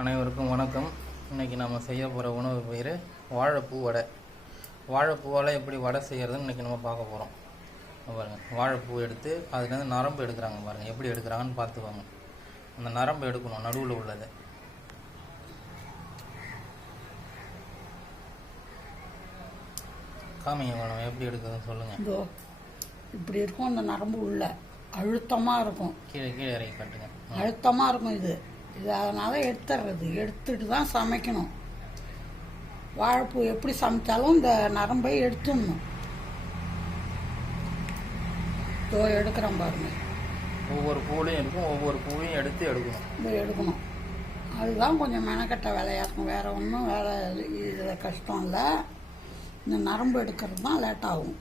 அனைவருக்கும் வணக்கம். இன்றைக்கி நம்ம செய்ய போகிற உணவு பேர் வாழைப்பூ வடை. வாழைப்பூவால் எப்படி வடை செய்கிறதுன்னு இன்றைக்கி நம்ம பார்க்க போகிறோம். பாருங்கள், வாழைப்பூ எடுத்து அதுலேருந்து நரம்பு எடுக்கிறாங்க. பாருங்கள் எப்படி எடுக்கிறாங்கன்னு பார்த்துக்கோங்க. அந்த நரம்பு எடுக்கணும், நடுவில் உள்ளது. காமிங்க மேடம், எப்படி எடுக்குதுன்னு சொல்லுங்கள். இதோ இப்படி இருக்கும். அந்த நரம்பு உள்ள அழுத்தமாக இருக்கும். கீழே கீழே இறக்கி காட்டுங்க. அழுத்தமாக இருக்கும் இது. அதனால் எடுத்துட்டு தான் சமைக்கணும். வாழைப்பூ எப்படி சமைச்சாலும் இந்த நரம்பை எடுத்துடணும். இதோ எடுக்கிறோம் பாருங்க. ஒவ்வொரு பூலையும் இருக்கும், ஒவ்வொரு பூவையும் எடுக்கணும். இதை எடுக்கணும். அதுதான் கொஞ்சம் மெனக்கட்ட வேலையாக இருக்கும். வேறு ஒன்றும் வேலை இதில் கஷ்டம் இல்லை. இந்த நரம்பு எடுக்கிறது தான் லேட் ஆகும்.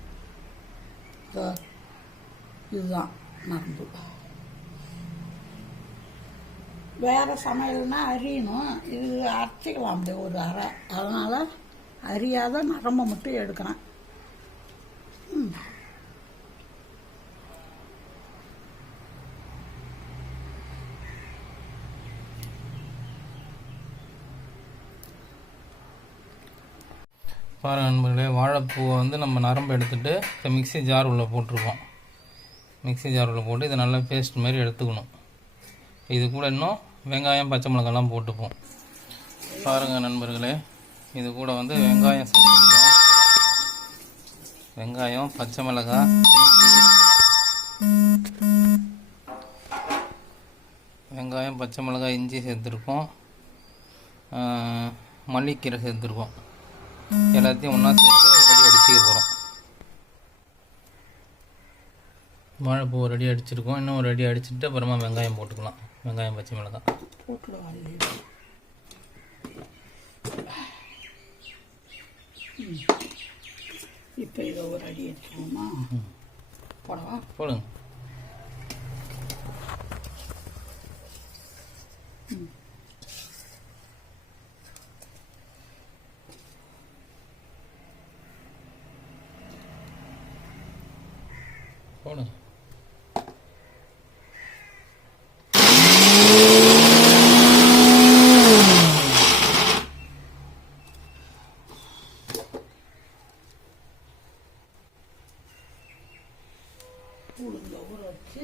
இதுதான் நரம்பு. வேறு சமையல்னா அரியணும். இது அரைச்சிக்கலாம் அப்படியே ஒரு அரை. அதனால் அரியாத நரம்பை மட்டும் எடுக்கிறேன். பாருங்கள் நண்பர்களே, வாழைப்பூவை நம்ம நரம்பு எடுத்துகிட்டு இப்போ மிக்ஸி ஜார் உள்ள போட்டிருக்கோம். மிக்ஸி ஜார் உள்ள போட்டு இதை நல்லா பேஸ்ட் மாதிரி எடுத்துக்கணும். இது கூட இன்னும் வெங்காயம் பச்சை மிளகாலாம் போட்டுப்போம். பாருங்கள் நண்பர்களே, இது கூட வெங்காயம் சேர்த்துக்கலாம். வெங்காயம், பச்சை மிளகாய், வெங்காயம், பச்சை மிளகாய், இஞ்சி சேர்த்துருக்கோம். மல்லிக்கீரை சேர்த்துருக்கோம். எல்லாத்தையும் ஒன்றா சேர்த்து ரெடி அடிச்சுக்க போகிறோம். வாழைப்பூ ரெடி அடிச்சிருக்கோம். இன்னும் ஒரு ரெடி அடிச்சுட்டு அப்புறமா வெங்காயம் போட்டுக்கலாம். வெங்காயம், பச்சை மிளகாய் போட்டுக்கலாம். இப்போ இதை ஒரு அடி எடுத்துக்கோமா? போடவா? போடுங்க. போடுங்க.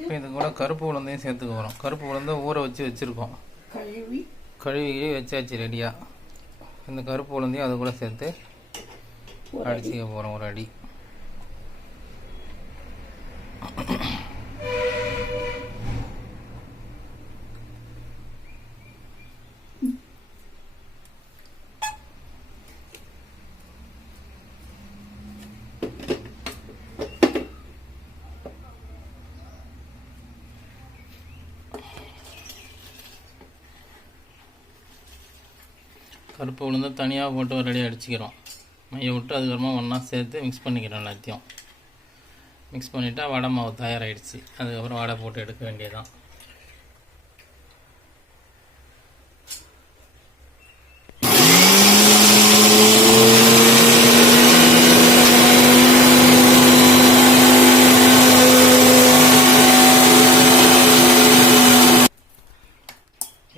இப்போ இது கூட கருப்பு உளுந்தையும் சேர்த்துக்க போகிறோம். கருப்பு உளுந்தை ஊற வச்சுருக்கோம். கழுவி வச்சாச்சு ரெடியாக. இந்த கருப்பு உளுந்தையும் அது கூட சேர்த்து அடிச்சுக்க போகிறோம் ஒரு அடி. கருப்பு உளுந்து தனியாக போட்டு ஒரு ரெடி அடிச்சுக்கிறோம். மையை விட்டு அதுக்கப்புறமா ஒன்றா சேர்த்து மிக்ஸ் பண்ணிக்கிறோம். எல்லாத்தையும் மிக்ஸ் பண்ணிவிட்டா வடை மாவு தயாராகிடுச்சு. அதுக்கப்புறம் வடை போட்டு எடுக்க வேண்டியதுதான்.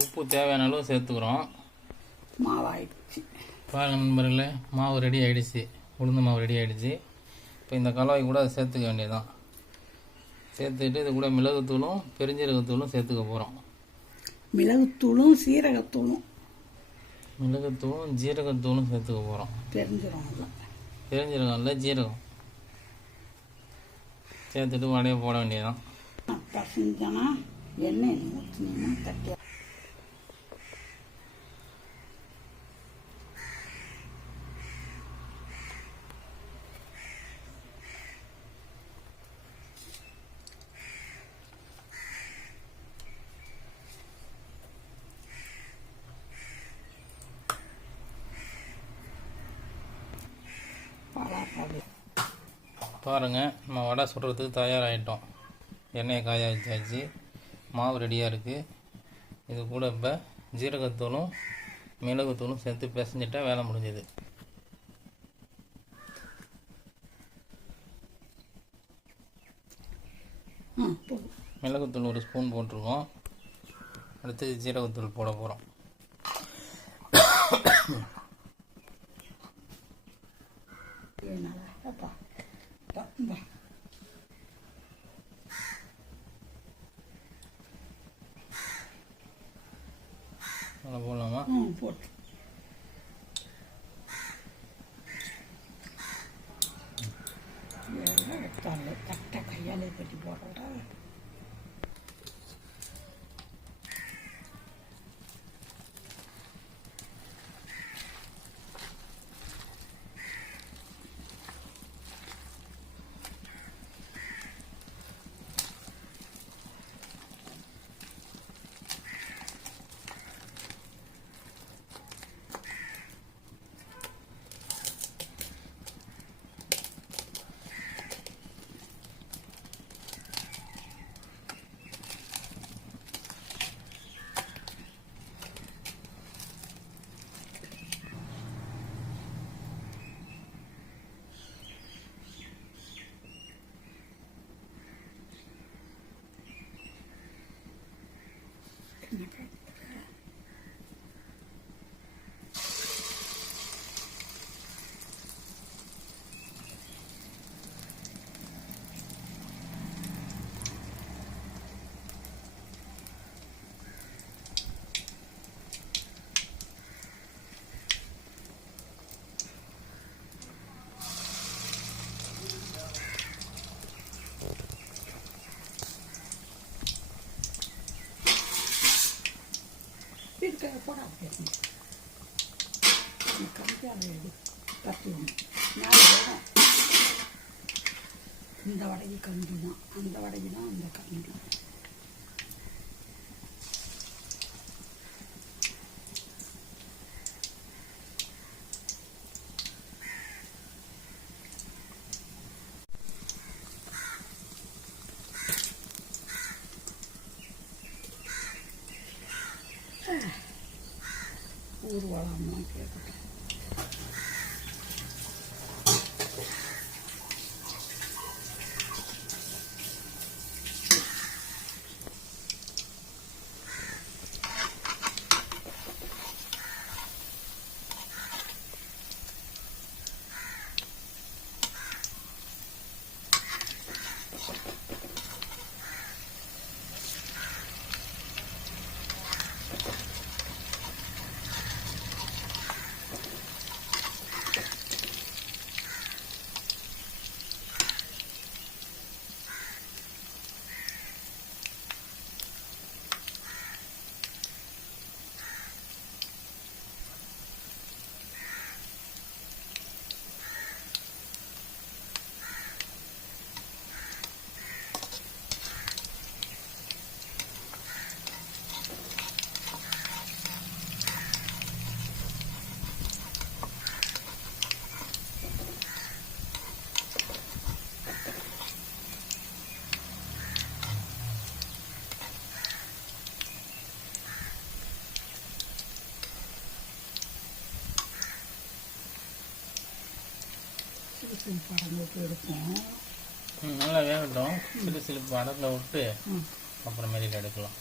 உப்பு தேவையான அளவு சேர்த்துக்கிறோம். மாவாயிடுச்சு. பாருங்கள் நண்பர்களே, மாவு ரெடி ஆகிடுச்சு. உளுந்து மாவு ரெடி ஆகிடுச்சு. இப்போ இந்த கலவாய் கூட அதை சேர்த்துக்க வேண்டியதுதான். சேர்த்துட்டு இது கூட மிளகுத்தூளும் பெருஞ்சீரகத்தூளும் சேர்த்துக்க போகிறோம். மிளகுத்தூளும் சீரகத்தூளும் மிளகுத்தூளும் ஜீரகத்தூளும் சேர்த்துக்க போகிறோம். பெருஞ்சீரகம் இல்லை, ஜீரகம் சேர்த்துட்டு வடையை போட வேண்டியதுதான். பசஞ்சனா எண்ணெய் ஊற்றினா தட்டி பாருங்கள், நம்ம வடை சுடுறதுக்கு தயாராகிட்டோம். எண்ணெயை காய வச்சாச்சு. மாவு ரெடியாக இருக்குது. இது கூட இப்போ ஜீரகத்தூளும் மிளகுத்தூளும் சேர்த்து பிசைஞ்சிட்டா வேலை முடிஞ்சது. மிளகுத்தூள் ஒரு ஸ்பூன் போட்டிருக்கோம். அடுத்து ஜீரகத்தூள் போட போகிறோம். அப்பா இந்த போடலாமா? போட்டு எடுத்தாலே தட்டை கையாலே கட்டி போடுறா. இருக்க போடாது கம்மியாக எடு தட்டி ஒன்று மேலே வரும். இந்த வடைக்கு கஞ்சி தான், அந்த வடைக்கு தான் அந்த கஞ்சி. ஊர்வலம்லாம் கேட்குறேன். படம் போட்டு எடுப்போம். நல்லா வேகட்டும். சிறு சிறு படத்தில் விட்டு அப்புறமேல எடுக்கலாம்.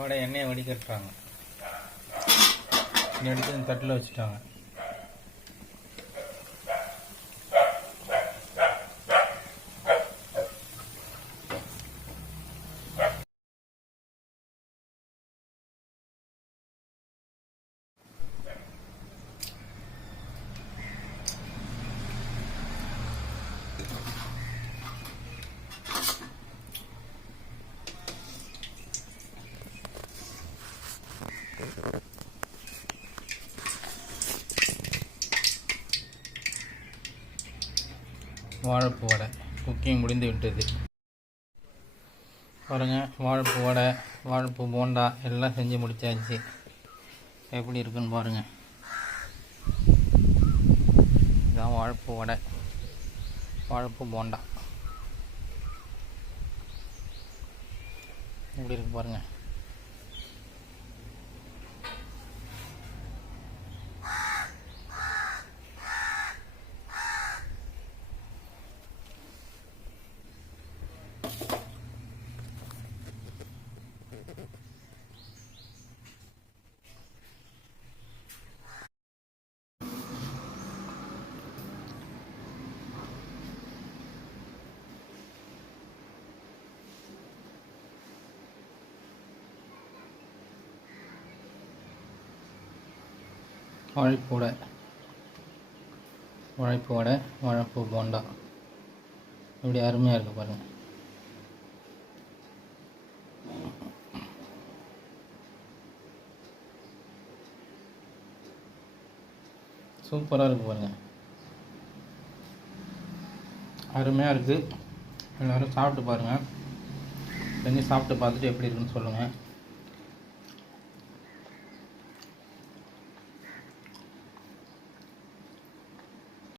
வடை எண்ணெயை வடிகட்டுறாங்க. எடுத்து இந்த தட்டில் வச்சுட்டாங்க. வாழைப்பூ வடை குக்கிங் முடிந்து விட்டது. பாருங்கள், வாழைப்பூ வடை, வாழைப்பூ போண்டா எல்லாம் செஞ்சு முடிச்சாச்சு. எப்படி இருக்குன்னு பாருங்கள். இதுதான் வாழைப்பூ வடை, வாழைப்பூ போண்டா எப்படி இருக்கு பாருங்கள். வாழைப்பூ வடை, வாழைப்பூ வடை, வாழைப்பூ போண்டா இப்படி அருமையாக இருக்குது பாருங்கள். சூப்பராக இருக்குது பாருங்கள், அருமையாக இருக்குது. எல்லோரும் சாப்பிட்டு பாருங்கள். செஞ்சு சாப்பிட்டு பார்த்துட்டு எப்படி இருக்குன்னு சொல்லுங்கள்.